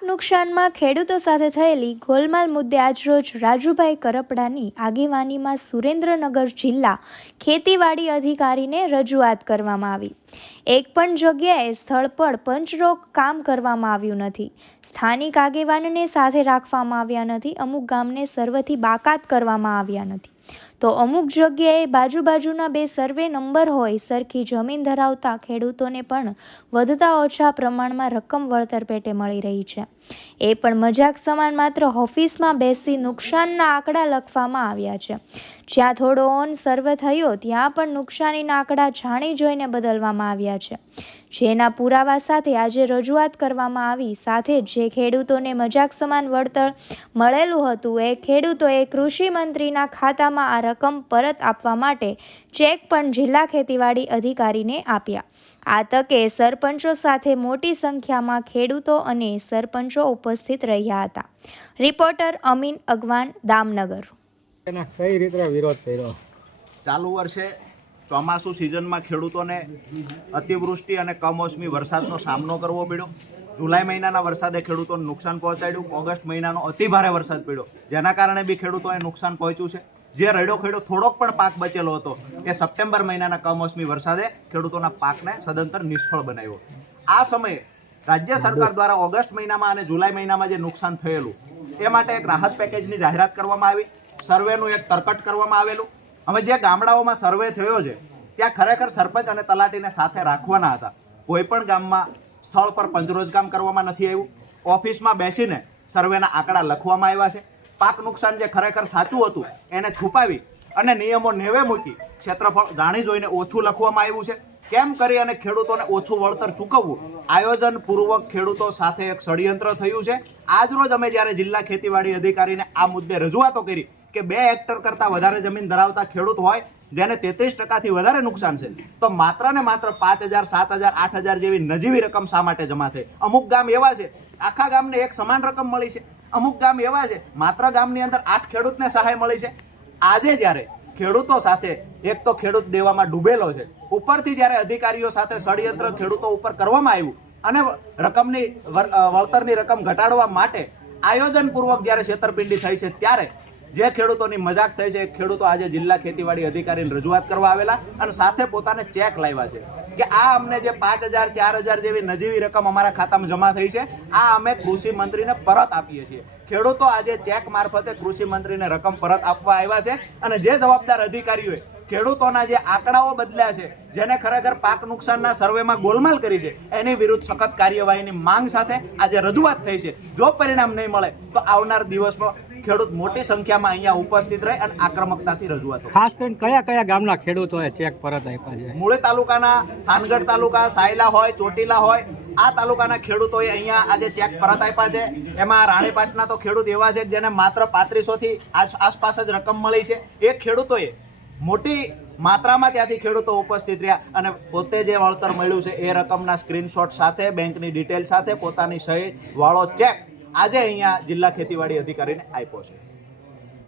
નુકસાનમાં ખેડૂતો સાથે થયેલી ગોલમાલ મુદ્દે આજરોજ રાજુભાઈ કરપડાની આગેવાનીમાં સુરેન્દ્રનગર જિલ્લા ખેતીવાડી અધિકારીને રજૂઆત કરવામાં આવી. એક પણ જગ્યાએ સ્થળ પર પંચરોગ કામ કરવામાં આવ્યું નથી. સ્થાનિક આગેવાનને સાથે રાખવામાં આવ્યા નથી. અમુક ગામને સર્વથી બાકાત કરવામાં આવ્યા નથી. તો અમુક જગ્યાએ બાજુ બાજુના બે સર્વે નંબર હોય, સરખી જમીન ધરાવતા ખેડૂતોને પણ વધતા ઓછા પ્રમાણમાં રકમ વળતર પેટે મળી રહી છે. એ પણ મજાક સમાન માત્ર ઓફિસમાં બેસી નુકસાનના આંકડા લખવામાં આવ્યા છે. જ્યાં થોડો ઓન સર્વે થયો, ત્યાં પણ નુકસાનીના આંકડા જાણી જોઈને બદલવામાં આવ્યા છે. જેના પુરાવા સાથે આજે રજૂઆત કરવામાં આવી. સાથે જે ખેડૂતોને મજાક સમાન વળતર મળેલું હતું એ ખેડૂતોએ કૃષિ મંત્રીના ખાતામાં આ રકમ પરત આપવા માટે ચેક પણ જિલ્લા ખેતીવાડી અધિકારીને આપ્યા. આ તકે સરપંચો સાથે મોટી સંખ્યામાં ખેડૂતો અને સરપંચો ઉપસ્થિત રહ્યા હતા. રિપોર્ટર અમીન અગવાન દામનગર. કઈ રીતે વિરોધ કર્યો? ચાલુ વર્ષે ચોમાસું સિઝનમાં ખેડૂતોને અતિવૃષ્ટિ અને કમોસમી વરસાદનો સામનો કરવો પડ્યો. જુલાઈ મહિનાના વરસાદે ખેડૂતોને નુકસાન પહોંચાડ્યું. ઓગસ્ટ મહિનાનો અતિભારે વરસાદ પડ્યો. જેના કારણે બી ખેડૂતોને નુકસાન પહોંચ્યું છે. જે રડ્યો ખેડો થોડોક પણ પાક બચેલો હતો એ સપ્ટેમ્બર મહિનાના કમોસમી વરસાદે ખેડૂતોના પાકને સદંતર નિષ્ફળ બનાવ્યો. આ સમયે રાજ્ય સરકાર દ્વારા ઓગસ્ટ મહિનામાં અને જુલાઈ મહિનામાં જે નુકસાન થયેલું, એ માટે એક રાહત પેકેજની જાહેરાત કરવામાં આવી. સર્વેનું એક તરકટ કરવામાં આવેલું. હવે જે ગામડાઓમાં સર્વે થયો છે, ત્યાં ખરેખર સરપંચ અને તલાટીને સાથે રાખવાના હતા. કોઈ પણ ગામમાં સ્થળ પર પંચરોજ કામ કરવામાં નથી આવ્યું. ઓફિસમાં બેસીને સર્વેના આંકડા લખવામાં આવ્યા છે. પાક નુકસાન જે ખરેખર સાચું હતું, એને છુપાવી અને નિયમો નેવે મૂકી ક્ષેત્રફળ જાણી જોઈને ઓછું લખવામાં આવ્યું છે. કેમ કરી અને ખેડૂતોને ઓછું વળતર ચૂકવવું? આયોજન પૂર્વક ખેડૂતો સાથે એક ષડયંત્ર થયું છે. આજરોજ અમે જ્યારે જિલ્લા ખેતીવાડી અધિકારીને આ મુદ્દે રજૂઆતો કરી કે બે હેક્ટર કરતાં વધારે જમીન ધરાવતા ખેડૂત હોય, જેને તેત્રીસ ટકાથી વધારે નુકસાન છે. તો માત્ર ને માત્ર પાંચ હજાર, સાત હજાર, આઠ હજાર જેવી નજીવી રકમ શા માટે જમા થઈ? અમુક ગામ એવા છે, આખા ગામને એક સમાન રકમ મળી છે. અમુક ગામ એવા છે, માત્ર ગામની અંદર આઠ ખેડૂતને સહાય મળી છે. આજે જ્યારે ખેડૂતો સાથે, એક તો ખેડૂત દેવામાં ડૂબેલો છે, ઉપરથી જ્યારે અધિકારીઓ સાથે ષડયંત્ર ખેડૂતો ઉપર કરવામાં આવ્યું, અને રકમની વળતરની રકમ ઘટાડવા માટે આયોજનપૂર્વક જ્યારે છેતરપિંડી થઈ છે, ત્યારે જે ખેડૂતોની મજાક થઈ છે, એ ખેડૂતો આજે જિલ્લા ખેતીવાડી અધિકારીને રજૂઆત કરવા આવેલા અને સાથે પોતાને ચેક લાવ્યા છે કે આ અમને જે પાંચ હજાર, ચાર હજાર જેવી નજીવી રકમ અમારા ખાતામાં જમા થઈ છે, આ અમે કૃષિ મંત્રીને પરત આપીએ છીએ. ખેડૂતો આજે ચેક મારફતે કૃષિ મંત્રીને રકમ પરત આપવા આવ્યા છે અને જે જવાબદાર અધિકારીઓએ ખેડૂતોના જે આંકડાઓ બદલ્યા છે, જેને ખરેખર પાક નુકસાનના સર્વેમાં ગોલમાલ કરી છે, એની વિરુદ્ધ સખત કાર્યવાહીની માંગ સાથે આજે રજૂઆત થઈ છે. જો પરિણામ નહીં મળે, તો આવનાર દિવસમાં ખેડૂત મોટી સંખ્યામાં અહીંયા ઉપસ્થિત રહે અને આક્રમકતાથી રજૂઆતો ખાસ કરીને કયા કયા ગામના ખેડૂતોએ ચેક પરત આપ્યા છે? મૂળે તાલુકાના થાનગઢ તાલુકા સાયલા હોય ચોટીલા હોય આ તાલુકાના ખેડૂતોએ અહીંયા આજે ચેક પરત આપ્યા છે. એમાં રાણીપાટના તો ખેડૂત એવા છે જેને માત્ર પાંત્રીસોથી આસ- આસપાસ જ રકમ મળી છે. એ ખેડૂતોએ મોટી માત્રામાં ત્યાંથી ખેડૂતો ઉપસ્થિત રહ્યા અને પોતે જે વળતર મળ્યું છે એ રકમના સ્ક્રીનશોટ સાથે બેંકની ડિટેલ સાથે પોતાની સહી વાળો ચેક આજે અહીંયા જિલ્લા ખેતીવાડી અધિકારીને આપ્યો છે.